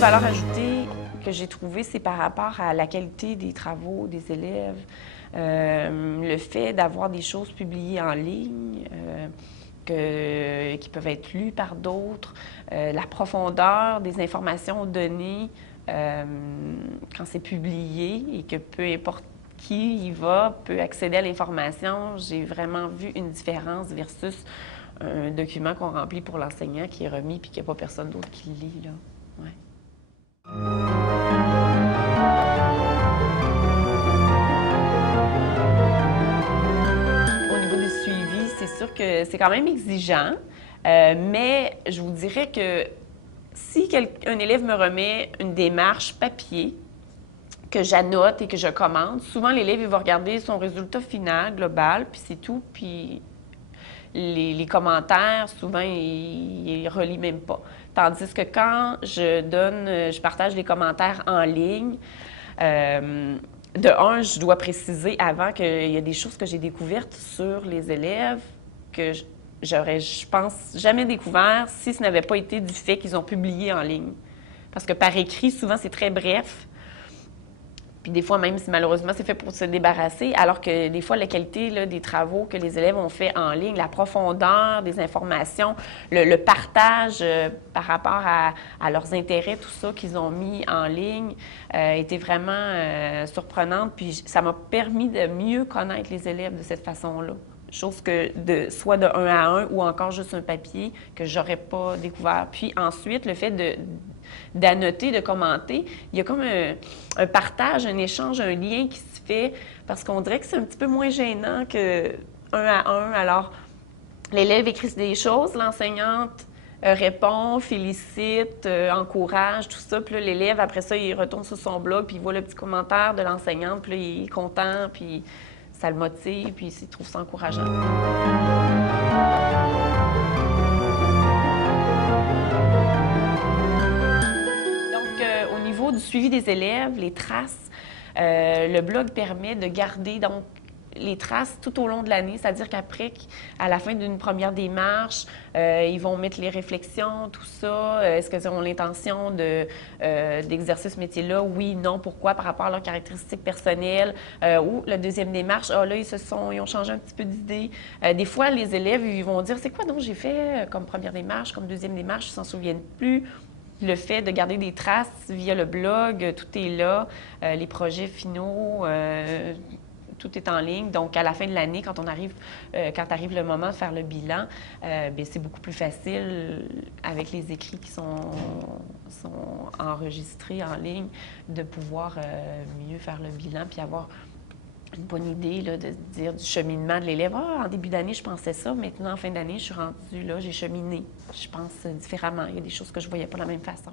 valeur ajoutée que j'ai trouvée, c'est par rapport à la qualité des travaux des élèves, le fait d'avoir des choses publiées en ligne, qui peuvent être lues par d'autres, la profondeur des informations données quand c'est publié et que peu importe qui y va peut accéder à l'information. J'ai vraiment vu une différence versus un document qu'on remplit pour l'enseignant qui est remis puis qu'il n'y a pas personne d'autre qui le lit, là. Ouais. Au niveau du suivi, c'est sûr que c'est quand même exigeant, mais je vous dirais que si un élève me remet une démarche papier, que j'annote et que je commande, souvent l'élève il va regarder son résultat final, global, puis c'est tout, puis les commentaires, souvent, il ne relit même pas. Tandis que quand je partage les commentaires en ligne, de un, je dois préciser avant qu'il y a des choses que j'ai découvertes sur les élèves que j'aurais, je pense, jamais découvert si ce n'avait pas été du fait qu'ils ont publié en ligne. Parce que par écrit, souvent, c'est très bref. Puis des fois, même si malheureusement, c'est fait pour se débarrasser, alors que des fois, la qualité là, des travaux que les élèves ont fait en ligne, la profondeur des informations, le partage par rapport à leurs intérêts, tout ça qu'ils ont mis en ligne, était vraiment surprenante. Puis ça m'a permis de mieux connaître les élèves de cette façon-là. Chose que soit de 1 à 1 ou encore juste un papier que j'aurais pas découvert. Puis ensuite, le fait d'annoter, de commenter, il y a comme un partage, un échange, un lien qui se fait parce qu'on dirait que c'est un petit peu moins gênant que 1 à 1. Alors, l'élève écrit des choses, l'enseignante répond, félicite, encourage, tout ça. Puis là, l'élève, après ça, il retourne sur son blog, puis il voit le petit commentaire de l'enseignante, puis là, il est content, puis ça le motive, puis il trouve ça encourageant. Donc, au niveau du suivi des élèves, les traces, le blog permet de garder donc les traces tout au long de l'année, c'est-à-dire qu'après, à la fin d'une première démarche, ils vont mettre les réflexions, tout ça. Est-ce qu'ils ont l'intention d'exercer ce métier-là? Oui, non, pourquoi? Par rapport à leurs caractéristiques personnelles. Ou la deuxième démarche, là, ils ont changé un petit peu d'idée. Des fois, les élèves, ils vont dire, c'est quoi donc j'ai fait comme première démarche, comme deuxième démarche, ils ne s'en souviennent plus. Le fait de garder des traces via le blog, tout est là. Les projets finaux, tout est en ligne. Donc, à la fin de l'année, quand arrive le moment de faire le bilan, c'est beaucoup plus facile avec les écrits qui sont enregistrés en ligne de pouvoir mieux faire le bilan puis avoir une bonne idée là, de dire du cheminement de l'élève. Ah, en début d'année, je pensais ça. Maintenant, en fin d'année, je suis rendue là, j'ai cheminé. Je pense différemment. Il y a des choses que je ne voyais pas de la même façon.